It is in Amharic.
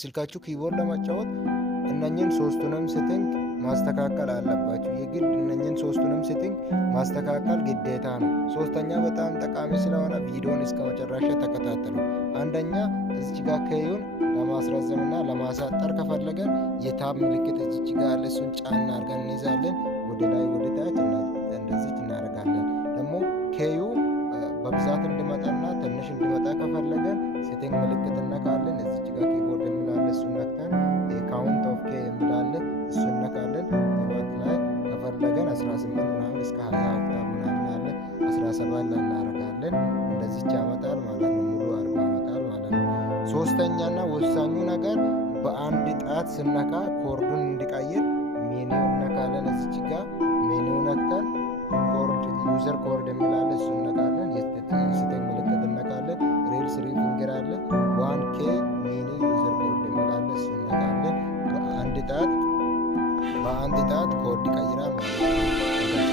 ስልካችሁ ኪቦርድ ለማጫወት እነኚህን ሶስቱንም ሴቲንግ ማስተካከል አለባችሁ። የግድ እነኚህን ሶስቱንም ሴቲንግ ማስተካከል ግዴታ ነው። ሶስተኛ በጣም ጠቃሚ ስለሆነ ቪዲዮን እስከ መጨረሻ ተከታተሉ። አንደኛ እዚህ ጋር ከዩን ለማስረዘምና ለማሳጠር ከፈለገን የታብ ምልክት እዚህ ጋር አለ። እሱን ጫና አድርገን እንይዛለን። ወደ ላይ ወደ ታች እንደዚህ እናደርጋለን። ደግሞ ከዩ በብዛት እንዲመጣና ትንሽ እንዲመጣ ከፈለገን ሴቲንግ ምልክት እነካለን። እዚህ ጋር ኪቦርድ የሚላለ እሱን ነክተን ካውንት ኦፍ ኬ የሚላለ እሱን ነካለን። ሰባት ላይ ከፈለገን 18 ምናምን እስከ 20 ኦክታቭ ምናምን አለ 17 ላይ እናደርጋለን። እንደዚህ ያመጣል ማለት ነው። ሙሉ 40 ያመጣል ማለት ነው። ሶስተኛና ወሳኙ ነገር በአንድ ጣት ስነካ ኮርዱን እንዲቀይር ሜኒው እነካለን። እዚህ ጋር ሜኒው ነክተን ኮርድ ዩዘር ኮርድ የሚላለ እሱን ነካለን። የሴቲንግ ምልክት እነካለን። ሬል ስሪ ፊንገር አለ 1K ሚኒ ዩዘር ኮርድ የሚላለ እሱን ነካለን። በአንድ ጣት ኮድ ይቀይራል ማለት ነው።